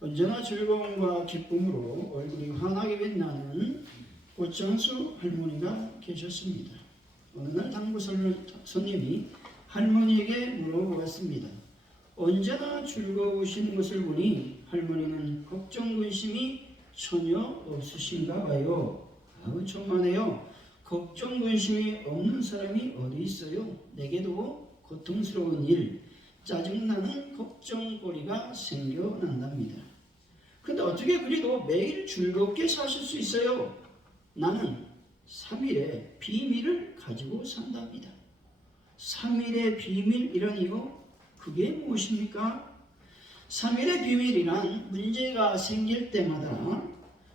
언제나 즐거움과 기쁨으로 얼굴이 환하게 빛나는 꽃장수 할머니가 계셨습니다. 어느 날 당구 손님이 할머니에게 물어보았습니다. 언제나 즐거우신 것을 보니 할머니는 걱정 근심이 전혀 없으신가 봐요. 아우 천만에요. 걱정 근심이 없는 사람이 어디 있어요. 내게도 고통스러운 일, 짜증나는 걱정거리가 생겨난답니다. 근데 어떻게 그래도 매일 즐겁게 사실 수 있어요? 나는 3일의 비밀을 가지고 산답니다. 3일의 비밀이라니요? 그게 무엇입니까? 3일의 비밀이란 문제가 생길 때마다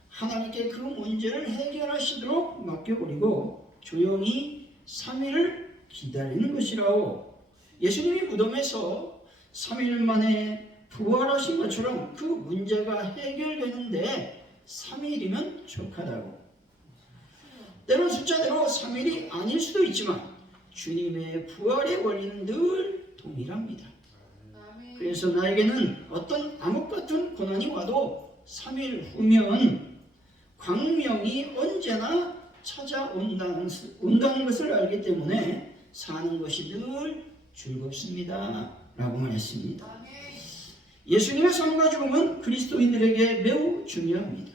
하나님께 그 문제를 해결하시도록 맡겨버리고 조용히 3일을 기다리는 것이라오. 예수님이 무덤에서 3일 만에 부활하신 것처럼 그 문제가 해결되는데 3일이면 족하다고. 때론 숫자대로 3일이 아닐 수도 있지만 주님의 부활의 원리는 늘 동일합니다. 그래서 나에게는 어떤 암흑 같은 고난이 와도 3일 후면 광명이 언제나 찾아온다는 것을 알기 때문에 사는 것이 늘 즐겁습니다 라고 말했습니다. 예수님의 삶과 죽음은 그리스도인들에게 매우 중요합니다.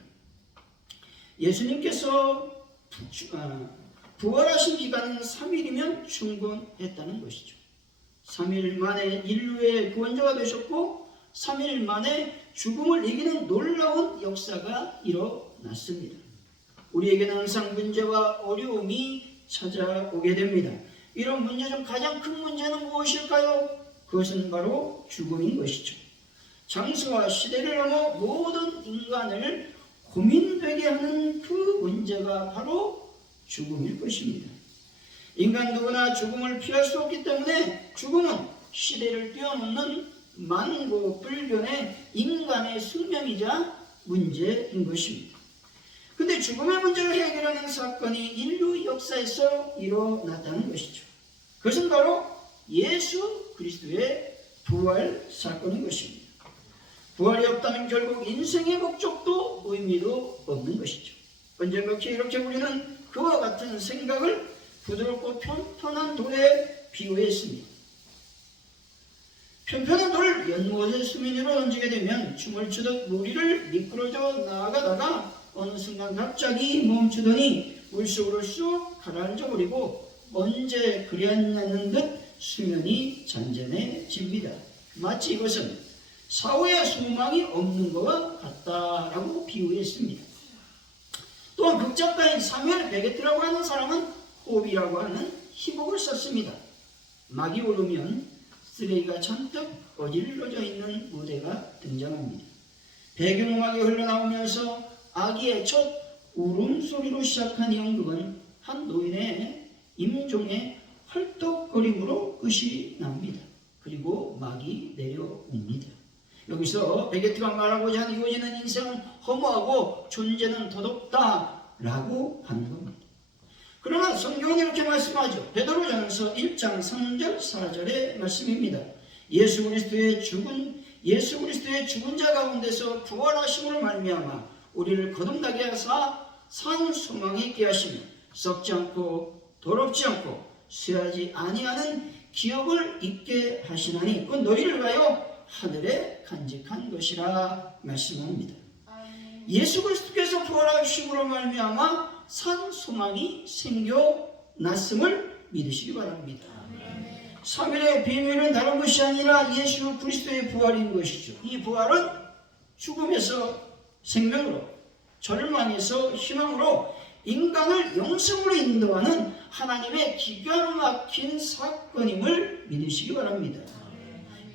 예수님께서 부활하신 기간은 3일이면 충분했다는 것이죠. 3일 만에 인류의 구원자가 되셨고 3일 만에 죽음을 이기는 놀라운 역사가 일어났습니다. 우리에게는 항상 문제와 어려움이 찾아오게 됩니다. 이런 문제 중 가장 큰 문제는 무엇일까요? 그것은 바로 죽음인 것이죠. 장소와 시대를 넘어 모든 인간을 고민되게 하는 그 문제가 바로 죽음일 것입니다. 인간 누구나 죽음을 피할 수 없기 때문에 죽음은 시대를 뛰어넘는 만고불변의 인간의 숙명이자 문제인 것입니다. 근데 죽음의 문제를 해결하는 사건이 인류 역사에서 일어났다는 것이죠. 그것은 바로 예수 그리스도의 부활 사건인 것입니다. 부활이 없다면 결국 인생의 목적도 의미도 없는 것이죠. 언젠가 이렇게 우리는 그와 같은 생각을 부드럽고 편편한 돌에 비유했습니다. 편편한 돌을 연못의 수면 위로 던지게 되면 춤을 추듯 무리를 미끄러져 나아가다가 어느 순간 갑자기 멈추더니 물속으로 쑥 가라앉아 버리고 언제 그리하였는 듯 수면이 잔잔해집니다. 마치 이것은 사후에 소망이 없는 것과 같다라고 비유했습니다. 또한 극작가인 사무엘 베게트라고 하는 사람은 호흡이라고 하는 희곡을 썼습니다. 막이 오르면 쓰레기가 잔뜩 어질러져 있는 무대가 등장합니다. 배경음악이 흘러나오면서 아기의 첫 울음소리로 시작한 연극은 한 노인의 임종의 헐떡거림으로 끝이 납니다. 그리고 막이 내려옵니다. 여기서 베게트가 말하고자 하는 이어지는 인생은 허무하고 존재는 더덥다라고 하는 겁니다. 그러나 성경은 이렇게 말씀하죠. 베드로전서 1장 3절 4절의 말씀입니다. 예수 그리스도의 죽은 자 가운데서 부활하심으로 말미암아 우리를 거듭나게 하사 산 소망이 있게 하시며 썩지 않고 더럽지 않고 쇠하지 아니하는 기업을 있게 하시나니 그 너희를 위하여 하늘에 간직한 것이라 말씀합니다. 예수 그리스도께서 부활하심으로 말미암아 산 소망이 생겨났음을 믿으시기 바랍니다. 3일의 비밀은 다른 것이 아니라 예수 그리스도의 부활인 것이죠. 이 부활은 죽음에서 생명으로, 절망에서 희망으로 인간을 영생으로 인도하는 하나님의 기가 막힌 사건임을 믿으시기 바랍니다.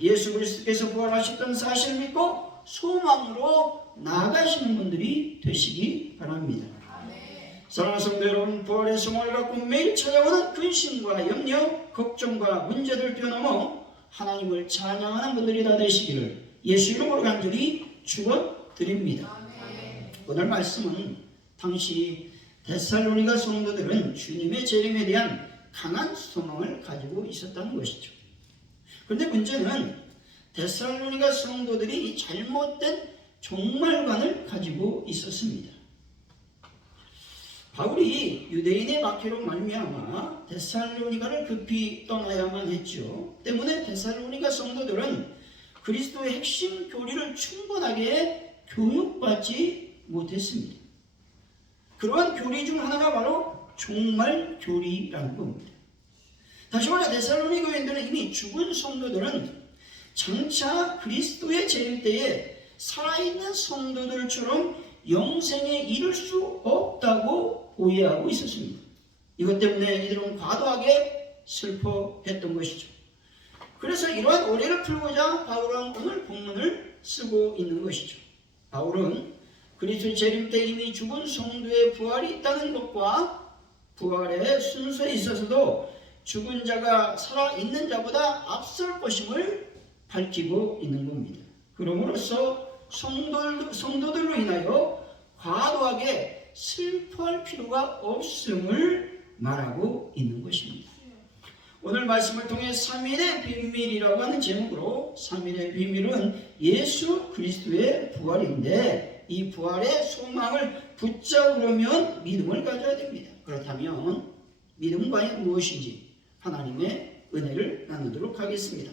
예수 그리스도께서 부활하셨던 사실을 믿고 소망으로 나아가시는 분들이 되시기 바랍니다. 사랑하는 성도 여러분, 부활의 소망을 갖고 매일 찾아오는 근심과 염려, 걱정과 문제들 뛰어넘어 하나님을 찬양하는 분들이 다 되시기를 예수 이름으로 간절히 축원드립니다. 오늘 말씀은 당시 데살로니가 성도들은 주님의 재림에 대한 강한 소망을 가지고 있었다는 것이죠. 그런데 문제는 데살로니가 성도들이 잘못된 종말관을 가지고 있었습니다. 바울이 유대인의 박해로 말미암아 데살로니가를 급히 떠나야만 했죠. 때문에 데살로니가 성도들은 그리스도의 핵심 교리를 충분하게 교육받지 못했습니다. 그러한 교리 중 하나가 바로 종말 교리라는 겁니다. 다시 말해 데살로니 교인들은 이미 죽은 성도들은 장차 그리스도의 재림 때에 살아있는 성도들처럼 영생에 이를 수 없다고 오해하고 있었습니다. 이것 때문에 이들은 과도하게 슬퍼했던 것이죠. 그래서 이러한 오해를 풀고자 바울은 오늘 본문을 쓰고 있는 것이죠. 바울은 그리스도의 재림 때 이미 죽은 성도의 부활이 있다는 것과 부활의 순서에 있어서도 죽은 자가 살아있는 자보다 앞설 것임을 밝히고 있는 겁니다. 그러므로서 성도들로 인하여 과도하게 슬퍼할 필요가 없음을 말하고 있는 것입니다. 오늘 말씀을 통해 3일의 비밀이라고 하는 제목으로 3일의 비밀은 예수 그리스도의 부활인데 이 부활의 소망을 붙잡으려면 믿음을 가져야 됩니다. 그렇다면 믿음은 과연 무엇인지 하나님의 은혜를 나누도록 하겠습니다.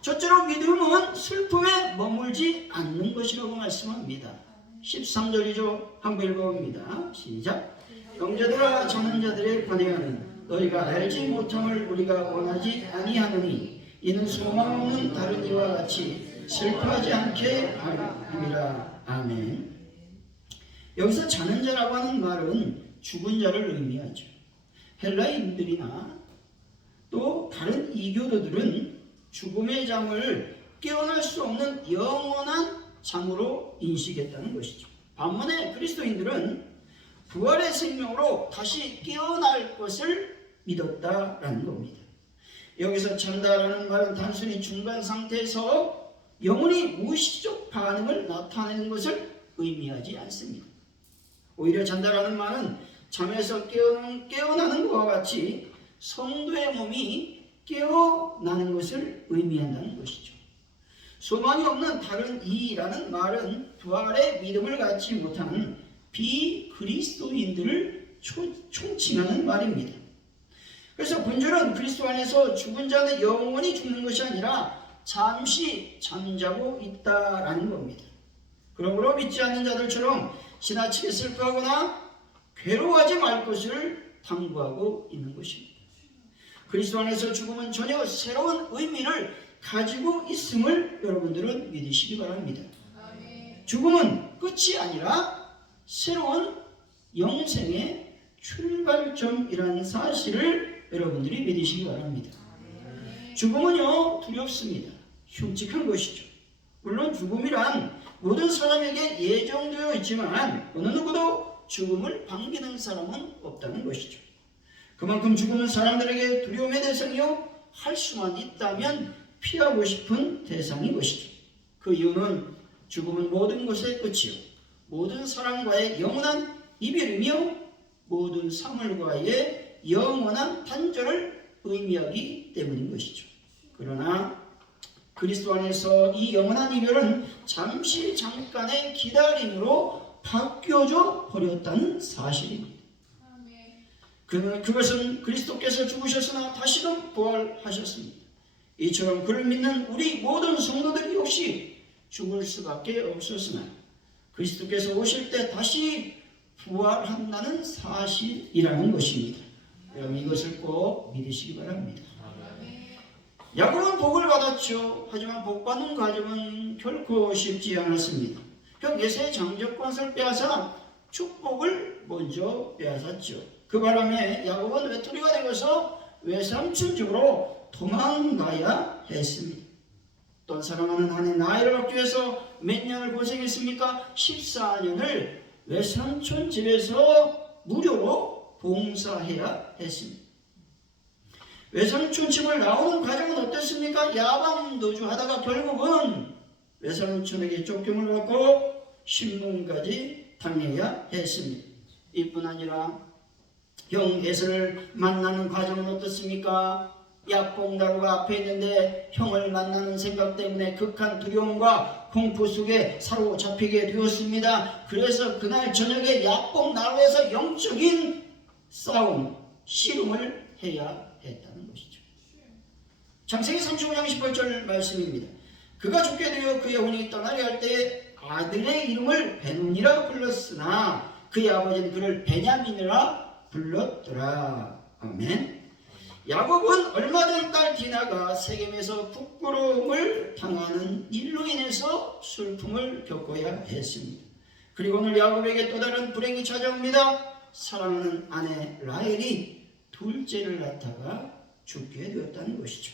첫째로 믿음은 슬픔에 머물지 않는 것이라고 말씀합니다. 13절이죠. 한번 읽어봅니다. 시작. 형제들아 저는 자들의 관행하는 너희가 알지 못함을 우리가 원하지 아니하느니 이는 소망 없는 다른 이와 같이 슬퍼하지 않게 하리라. 아멘. 여기서 자는 자라고 하는 말은 죽은 자를 의미하죠. 헬라인들이나 또 다른 이교도들은 죽음의 잠을 깨어날 수 없는 영원한 잠으로 인식했다는 것이죠. 반면에 그리스도인들은 부활의 생명으로 다시 깨어날 것을 믿었다라는 겁니다. 여기서 잔다라는 말은 단순히 중간 상태에서 영혼이 무의식적 반응을 나타내는 것을 의미하지 않습니다. 오히려 잔다라는 말은 잠에서 깨어나는 것과 같이 성도의 몸이 깨어나는 것을 의미한다는 것이죠. 소망이 없는 다른 이라는 말은 부활의 믿음을 갖지 못하는 비그리스도인들을 총칭하는 말입니다. 그래서 본절은 그리스도 안에서 죽은 자는 영원히 죽는 것이 아니라 잠시 잠자고 있다라는 겁니다. 그러므로 믿지 않는 자들처럼 지나치게 슬퍼하거나 괴로워하지 말 것을 당부하고 있는 것입니다. 그리스도 안에서 죽음은 전혀 새로운 의미를 가지고 있음을 여러분들은 믿으시기 바랍니다. 죽음은 끝이 아니라 새로운 영생의 출발점이라는 사실을 여러분들이 믿으시기 바랍니다. 죽음은요 두렵습니다. 흉측한 것이죠. 물론 죽음이란 모든 사람에게 예정되어 있지만 어느 누구도 죽음을 반기는 사람은 없다는 것이죠. 그만큼 죽음은 사람들에게 두려움의 대상이요 할 수만 있다면 피하고 싶은 대상인 것이죠. 그 이유는 죽음은 모든 것의 끝이요 모든 사람과의 영원한 이별이며 모든 사물과의 영원한 단절을 의미하기 때문인 것이죠. 그러나 그리스도 안에서 이 영원한 이별은 잠시 잠깐의 기다림으로 바뀌어져 버렸다는 사실입니다. 그것은 그리스도께서 죽으셨으나 다시금 부활하셨습니다. 이처럼 그를 믿는 우리 모든 성도들이 역시 죽을 수밖에 없었으나 그리스도께서 오실 때 다시 부활한다는 사실이라는 것입니다. 여러분 이것을 꼭 믿으시기 바랍니다. 야곱은 복을 받았죠. 하지만 복받는 과정은 결코 쉽지 않았습니다. 형 에서의 장적권을 빼앗아 축복을 먼저 빼앗았죠. 그 바람에 야곱은 외톨이가 되어서 외삼촌 집으로 도망가야 했습니다. 또 사랑하는 아내 나이를 얻기 위해서 몇 년을 고생했습니까? 14년을 외삼촌 집에서 무료로 봉사해야 했습니다. 외삼촌 집을 나오는 과정은 어땠습니까? 야방도주 하다가 결국은 외삼촌에게 쫓김을 받고 신문까지 당해야 했습니다. 이뿐 아니라 형 에서를 만나는 과정은 어떻습니까? 야뽕나루가 앞에 있는데 형을 만나는 생각 때문에 극한 두려움과 공포 속에 사로잡히게 되었습니다. 그래서 그날 저녁에 야뽕나루에서 영적인 싸움, 씨름을 해야 했다는 것이죠. 창세기 35장 18절 말씀입니다. 그가 죽게 되어 그의 혼이 떠나려 할 때에 아들의 이름을 베논이라 불렀으나 그의 아버지는 그를 베냐민이라 불렀더라. 아멘. 야곱은 얼마 전 딸 디나가 세겜에서 부끄러움을 당하는 일로 인해서 슬픔을 겪어야 했습니다. 그리고 오늘 야곱에게 또 다른 불행이 찾아옵니다. 사랑하는 아내 라헬이 둘째를 낳다가 죽게 되었다는 것이죠.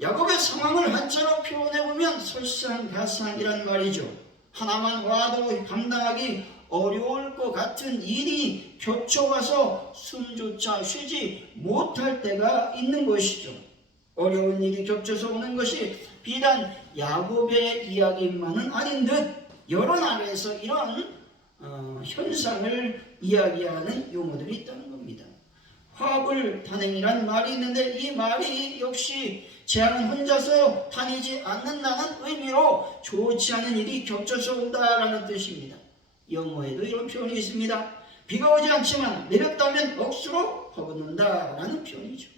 야곱의 상황을 한자로 표현해보면 설상가상이란 말이죠. 하나만 와도 감당하기 어려울 것 같은 일이 겹쳐가서 숨조차 쉬지 못할 때가 있는 것이죠. 어려운 일이 겹쳐서 오는 것이 비단 야곱의 이야기만은 아닌 듯 여러 나라에서 이런 현상을 이야기하는 용어들이 있다는 겁니다. 화불 단행이란 말이 있는데 이 말이 역시 재앙은 혼자서 다니지 않는다는 의미로 좋지 않은 일이 겹쳐서 온다라는 뜻입니다. 영어에도 이런 표현이 있습니다. 비가 오지 않지만 내렸다면 억수로 퍼붓는다라는 표현이죠.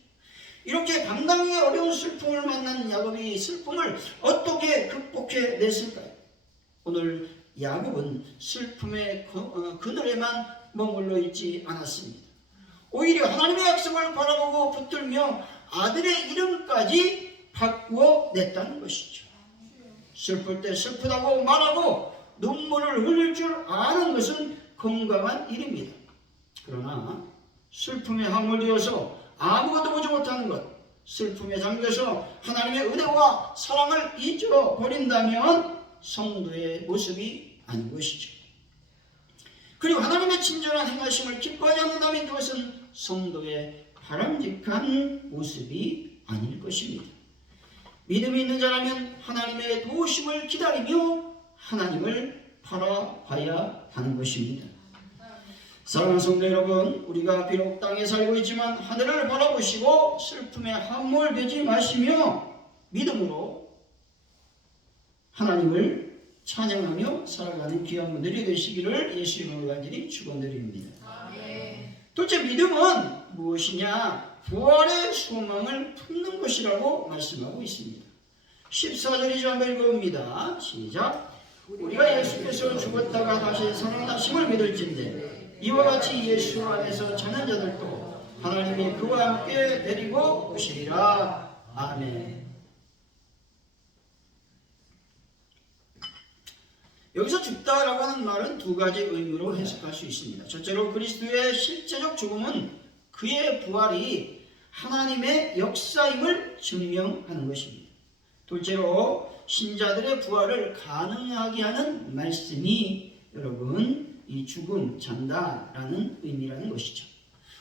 이렇게 감당하기 어려운 슬픔을 만난 야곱이 슬픔을 어떻게 극복해 냈을까요? 오늘 야곱은 슬픔의 그늘에만 머물러 있지 않았습니다. 오히려 하나님의 약속을 바라보고 붙들며 아들의 이름까지 바꾸어 냈다는 것이죠. 슬플 때 슬프다고 말하고 눈물을 흘릴 줄 아는 것은 건강한 일입니다. 그러나 슬픔에 함몰되어서 아무것도 보지 못하는 것, 슬픔에 잠겨서 하나님의 은혜와 사랑을 잊어버린다면 성도의 모습이 아닌 것이죠. 그리고 하나님의 친절한 행하심을 기뻐하지 않는다면 그것은 성도의 바람직한 모습이 아닐 것입니다. 믿음이 있는 자라면 하나님의 도우심을 기다리며 하나님을 바라봐야 하는 것입니다. 사랑하는 성도 여러분, 우리가 비록 땅에 살고 있지만 하늘을 바라보시고 슬픔에 함몰되지 마시며 믿음으로 하나님을 찬양하며 살아가는 귀한 분들이 되시기를 예수 이름으로 간절히 축원드립니다. 도대체 믿음은 무엇이냐? 부활의 소망을 품는 것이라고 말씀하고 있습니다. 14절이죠. 한번 읽어봅니다. 시작. 우리가 예수께서 죽었다가 다시 살아나심을 믿을진대 이와 같이 예수 안에서 자는 자들도 하나님이 그와 함께 데리고 오시리라. 아멘. 여기서 죽다라고 하는 말은 두 가지 의미로 해석할 수 있습니다. 첫째로 그리스도의 실제적 죽음은 그의 부활이 하나님의 역사임을 증명하는 것입니다. 둘째로 신자들의 부활을 가능하게 하는 말씀이 여러분 이 죽음, 잔다라는 의미라는 것이죠.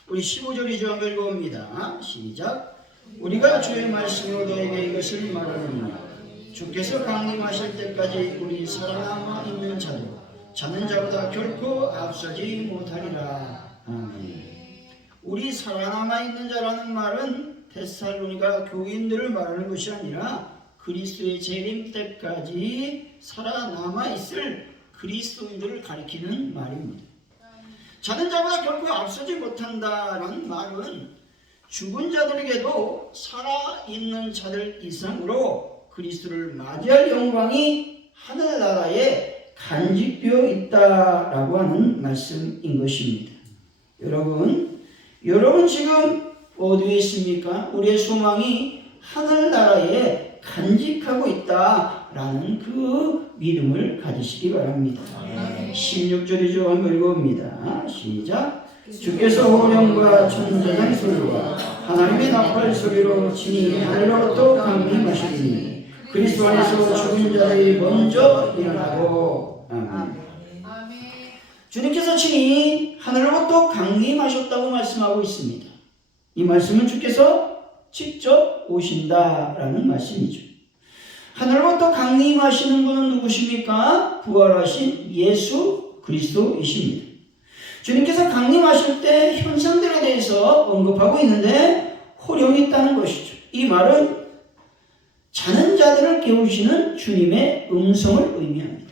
우리 15절이죠. 한번 읽어봅니다. 시작. 우리가 주의 말씀으로 너에게 이것을 말하노니 주께서 강림하실 때까지 우리 살아남아 있는 자도 자는 자보다 결코 앞서지 못하리라. 아멘. 우리 살아남아 있는 자라는 말은 데살로니가 교인들을 말하는 것이 아니라 그리스도의 재림 때까지 살아남아 있을 그리스도인들을 가리키는 말입니다. 자는 자보다 결코 앞서지 못한다라는 말은 죽은 자들에게도 살아있는 자들 이상으로 그리스도를 맞이할 영광이 하늘나라에 간직되어 있다라고 하는 말씀인 것입니다. 여러분 지금 어디에 있습니까? 우리의 소망이 하늘나라에 간직하고 있다라는 그 믿음을 가지시기 바랍니다. 16절이죠. 한번 읽어봅니다. 시작. 주께서 호령과 천사장 소리와 하나님의 나팔 소리로 친히 하늘로부터 강림하시리니 그리스도 안에서 죽은 자들이 먼저 일어나고. 아멘. 주님께서 친히 하늘로부터 강림하셨다고 말씀하고 있습니다. 이 말씀은 주께서 직접 오신다라는 말씀이죠. 하늘로부터 강림하시는 분은 누구십니까? 부활하신 예수 그리스도이십니다. 주님께서 강림하실 때 현상들에 대해서 언급하고 있는데 호령이 있다는 것이죠. 이 말은 자는 자들을 깨우시는 주님의 음성을 의미합니다.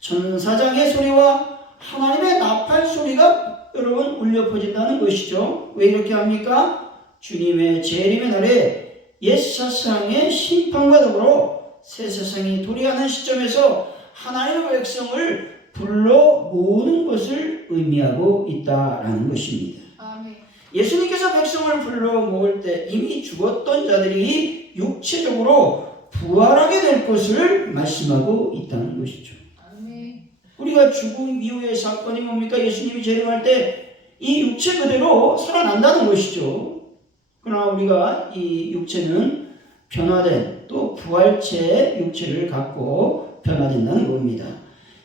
천사장의 소리와 하나님의 나팔 소리가 여러분 울려 퍼진다는 것이죠. 왜 이렇게 합니까? 주님의 재림의 날에 옛 세상의 심판과 더불어 새 세상이 도래하는 시점에서 하나님의 백성을 불러 모으는 것을 의미하고 있다라는 것입니다. 아멘. 예수님께서 백성을 불러 모을 때 이미 죽었던 자들이 육체적으로 부활하게 될 것을 말씀하고 있다는 것이죠. 아멘. 우리가 죽음 이후의 사건이 뭡니까? 예수님이 재림할 때 이 육체 그대로 살아난다는 것이죠. 그러나 우리가 이 육체는 변화된 또 부활체의 육체를 갖고 변화된다는 겁니다.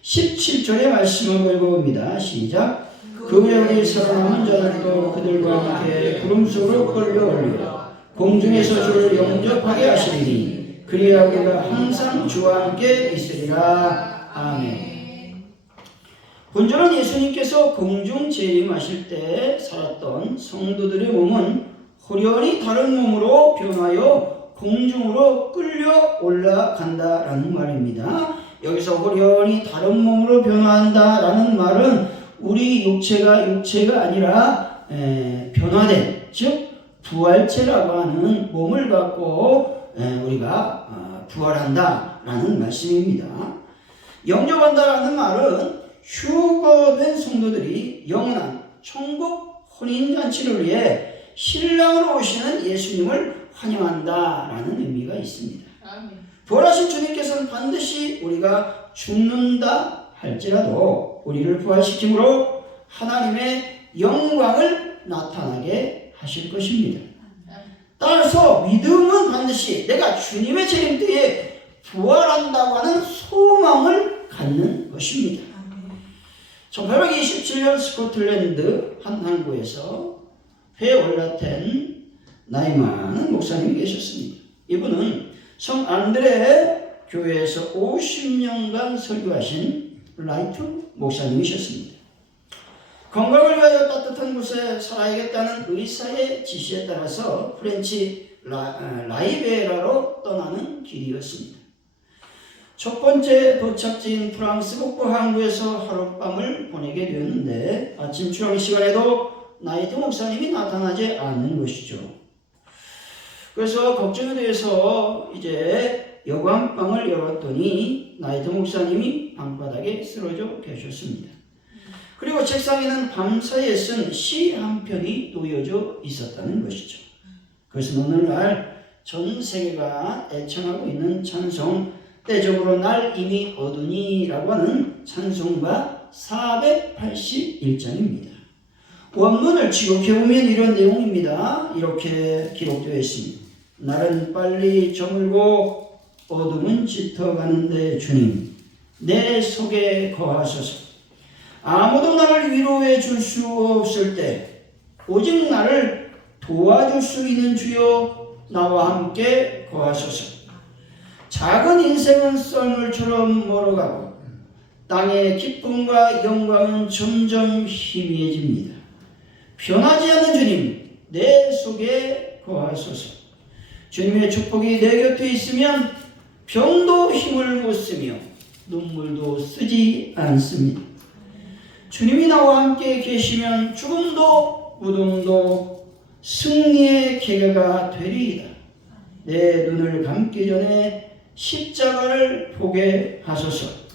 17절의 말씀 한번 읽어봅니다. 시작. 그 후에 우리 살아남은 자들도 그들과 함께 구름 속으로 끌려올려 공중에서 주를 영접하게 하시리니 그리야 우리가 항상 주와 함께 있으리라. 아멘. 본절은 예수님께서 공중 재림하실 때 살았던 성도들의 몸은 호련히 다른 몸으로 변하여 공중으로 끌려 올라간다라는 말입니다. 여기서 호련히 다른 몸으로 변화한다라는 말은 우리 육체가 아니라 변화된, 즉 부활체라고 하는 몸을 갖고 우리가 부활한다라는 말씀입니다. 영접한다라는 말은 휴거된 성도들이 영원한 천국 혼인잔치를 위해 신랑으로 오시는 예수님을 환영한다라는 의미가 있습니다. 아멘. 부활하신 주님께서는 반드시 우리가 죽는다 할지라도 우리를 부활시킴으로 하나님의 영광을 나타나게 하실 것입니다. 따라서 믿음은 반드시 내가 주님의 재림 때에 부활한다고 하는 소망을 갖는 것입니다. 1827년 스코틀랜드 한 항구에서 회올라텐 나이 많은 목사님이 계셨습니다. 이분은 성 안드레 교회에서 50년간 설교하신 라이트 목사님이셨습니다. 건강을 위하여 따뜻한 곳에 살아야겠다는 의사의 지시에 따라서 프렌치 라이베라로 떠나는 길이었습니다. 첫 번째 도착지인 프랑스 북부 항구에서 하룻밤을 보내게 되었는데 아침 추영 시간에도 나이트 목사님이 나타나지 않는 것이죠. 그래서 걱정에 대해서 이제 여관방을 열었더니 나이트 목사님이 방바닥에 쓰러져 계셨습니다. 그리고 책상에는 밤사이에 쓴 시 한 편이 놓여져 있었다는 것이죠. 그것은 오늘날 전 세계가 애청하고 있는 찬송 때적으로 날 이미 얻으니라고 하는 찬송가 481장입니다. 원문을 지옥해보면 이런 내용입니다. 이렇게 기록되어 있습니다. 날은 빨리 저물고 어둠은 짙어가는데 주님 내 속에 거하소서. 아무도 나를 위로해 줄 수 없을 때 오직 나를 도와줄 수 있는 주여 나와 함께 거하소서. 작은 인생은 썰물처럼 멀어가고 땅의 기쁨과 영광은 점점 희미해집니다. 변하지 않는 주님 내 속에 거하소서. 주님의 축복이 내 곁에 있으면 병도 힘을 못 쓰며 눈물도 쓰지 않습니다. 주님이 나와 함께 계시면 죽음도 무덤도 승리의 계기가 되리이다. 내 눈을 감기 전에 십자가를 보게 하소서.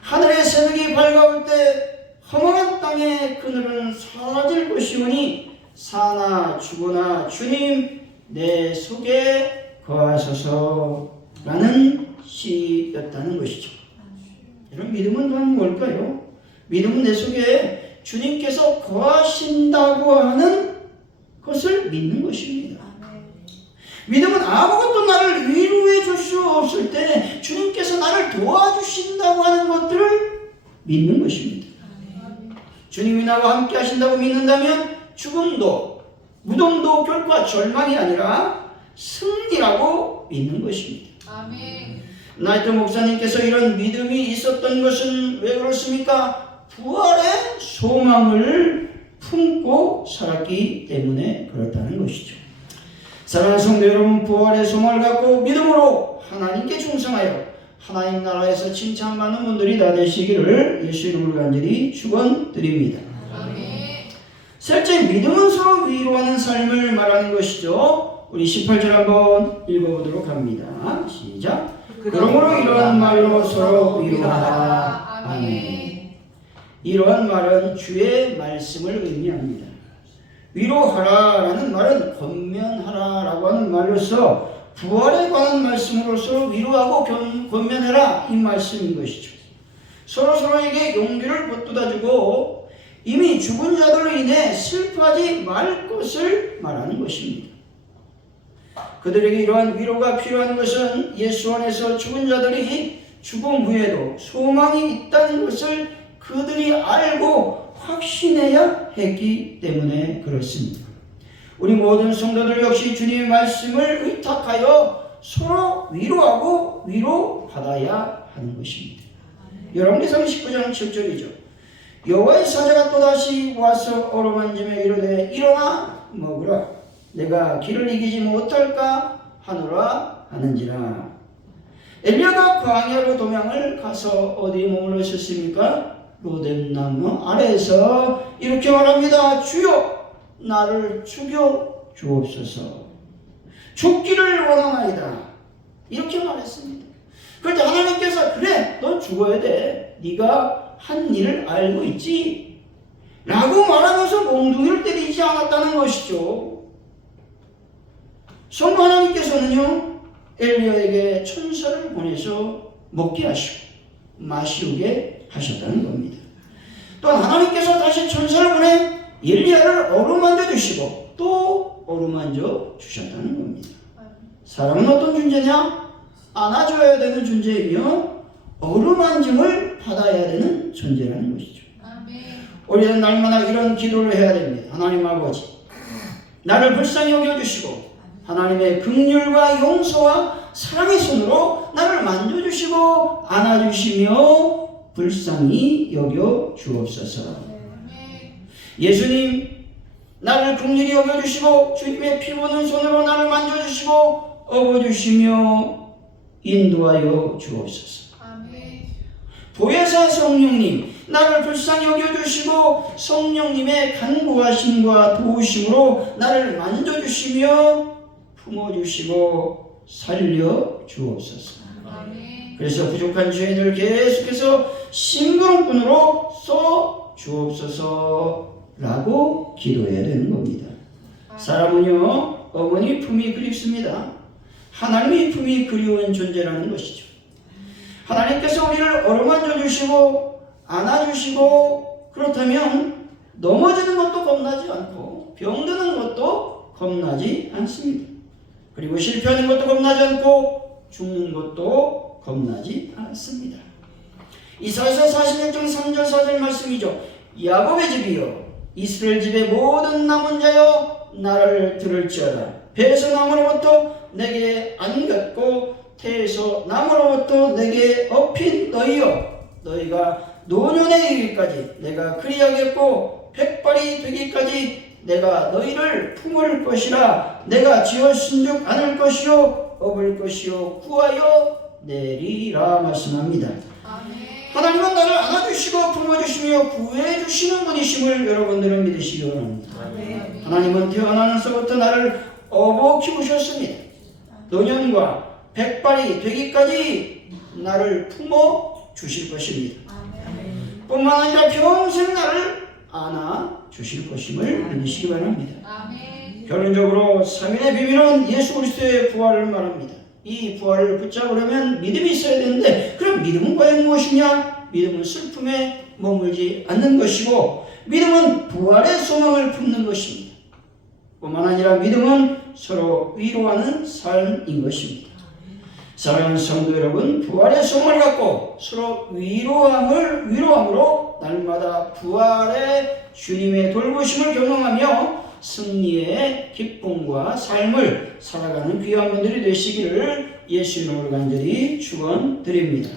하늘의 새벽이 밝아올 때 험한 땅의 그늘은 사라질 것이오니 사나 죽으나 주님 내 속에 거하소서라는 시였다는 것이죠. 여러분 믿음은 과연 뭘까요? 믿음은 내 속에 주님께서 거하신다고 하는 것을 믿는 것입니다. 믿음은 아무것도 나를 위로해 줄 수 없을 때 주님께서 나를 도와주신다고 하는 것들을 믿는 것입니다. 주님이 나와 함께 하신다고 믿는다면 죽음도 무덤도 결코 절망이 아니라 승리라고 믿는 것입니다. 아멘. 나이트 목사님께서 이런 믿음이 있었던 것은 왜 그렇습니까? 부활의 소망을 품고 살았기 때문에 그렇다는 것이죠. 사랑하는 성도 여러분, 부활의 소망을 갖고 믿음으로 하나님께 충성하여 하나님 나라에서 칭찬받는 분들이 다 되시기를 예수 이름으로 간절히 축원드립니다. 셋째, 믿음은 서로 위로하는 삶을 말하는 것이죠. 우리 18절 한번 읽어보도록 합니다. 시작. 그러므로 이러한 말로 서로 위로하라. 아멘. 이러한 말은 주의 말씀을 의미합니다. 위로하라라는 말은 권면하라라고 하는 말로서 부활에 관한 말씀으로 서로 위로하고 권면해라 이 말씀인 것이죠. 서로에게 용기를 북돋아주고 이미 죽은 자들로 인해 슬퍼하지 말 것을 말하는 것입니다. 그들에게 이러한 위로가 필요한 것은 예수 안에서 죽은 자들이 죽음 후에도 소망이 있다는 것을 그들이 알고 확신해야 했기 때문에 그렇습니다. 우리 모든 성도들 역시 주님의 말씀을 의탁하여 서로 위로하고 위로받아야 하는 것입니다. 열왕기상 19장 7절이죠. 여호와의 사자가 또다시 와서 어루만지며 이르되 일어나 먹으라. 내가 길을 이기지 못할까 하노라 하는지라. 엘리야가 광야로 도망을 가서 어디에 머물렀습니까? 로뎀나무 아래에서 이렇게 말합니다. 주여 나를 죽여 주옵소서. 죽기를 원하나이다. 이렇게 말했습니다. 그런데 하나님께서 그래 넌 죽어야 돼. 네가 한 일을 알고 있지? 라고 말하면서 몽둥이를 때리지 않았다는 것이죠. 성부 하나님께서는요 엘리야에게 천사를 보내서 먹게 하시고 마시우게 하셨다는 겁니다. 또한 하나님께서 다시 천사를 보내 엘리야를 어루만져 주시고 또 어루만져 주셨다는 겁니다. 사람은 어떤 존재냐? 안아줘야 되는 존재이며 어루만짐을 받아야 되는 존재라는 것이죠. 우리는 날마다 이런 기도를 해야 됩니다. 하나님 아버지, 나를 불쌍히 여겨주시고 하나님의 긍휼과 용서와 사랑의 손으로 나를 만져주시고 안아주시며 불쌍히 여겨 주옵소서. 예수님, 나를 긍휼히 여겨주시고 주님의 피 묻은 손으로 나를 만져주시고 업어주시며 인도하여 주옵소서. 보혜사 성령님, 나를 불쌍히 여겨주시고 성령님의 간구하심과 도우심으로 나를 만져주시며 품어주시고 살려 주옵소서. 그래서 부족한 죄인을 계속해서 심부름꾼으로 써 주옵소서 라고 기도해야 되는 겁니다. 사람은요 어머니 품이 그립습니다. 하나님의 품이 그리운 존재라는 것이죠. 하나님께서 우리를 어루만져 주시고 안아주시고 그렇다면 넘어지는 것도 겁나지 않고 병드는 것도 겁나지 않습니다. 그리고 실패하는 것도 겁나지 않고 죽는 것도 겁나지 않습니다. 이사야서 46장 3절 4절 말씀이죠. 야곱의 집이여 이스라엘 집의 모든 남은 자여 나를 들을지어다. 배에서 나무로부터 내게 안겼고 태에서 나무로부터 내게 업힌 너희여 너희가 노년에 이르기까지 내가 그리하겠고 백발이 되기까지 내가 너희를 품을 것이라. 내가 지어 쓴즉 않을 것이요 업을 것이요 구하여 내리라 말씀합니다. 하나님은 나를 안아주시고 품어주시며 구해주시는 분이심을 여러분들은 믿으시기 바랍니다. 하나님은 태어나면서부터 나를 업어 키우셨습니다. 노년과 백발이 되기까지 나를 품어 주실 것입니다. 뿐만 아니라 평생 나를 안아 주실 것임을 믿으시기 바랍니다. 결론적으로 삼위일의 비밀은 예수 그리스도의 부활을 말합니다. 이 부활을 붙잡으려면 믿음이 있어야 되는데 그럼 믿음은 과연 무엇이냐? 믿음은 슬픔에 머물지 않는 것이고 믿음은 부활의 소망을 품는 것입니다. 뿐만 아니라 믿음은 서로 위로하는 삶인 것입니다. 사랑하는 성도 여러분, 부활의 소망을 갖고 서로 위로함으로 날마다 부활의 주님의 돌보심을 경험하며 승리의 기쁨과 삶을 살아가는 귀한 분들이 되시기를 예수 이름으로 간절히 축원드립니다.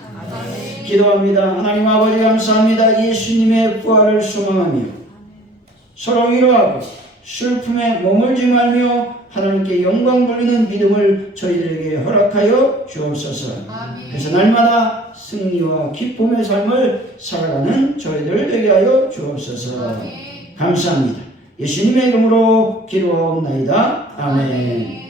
기도합니다. 하나님 아버지 감사합니다. 예수님의 부활을 소망하며 서로 위로하고 슬픔에 머물지 말며 하나님께 영광 돌리는 믿음을 저희들에게 허락하여 주옵소서. 아멘. 그래서 날마다 승리와 기쁨의 삶을 살아가는 저희들 되게 하여 주옵소서. 아멘. 감사합니다. 예수님의 이름으로 기도하옵나이다. 아멘. 아멘.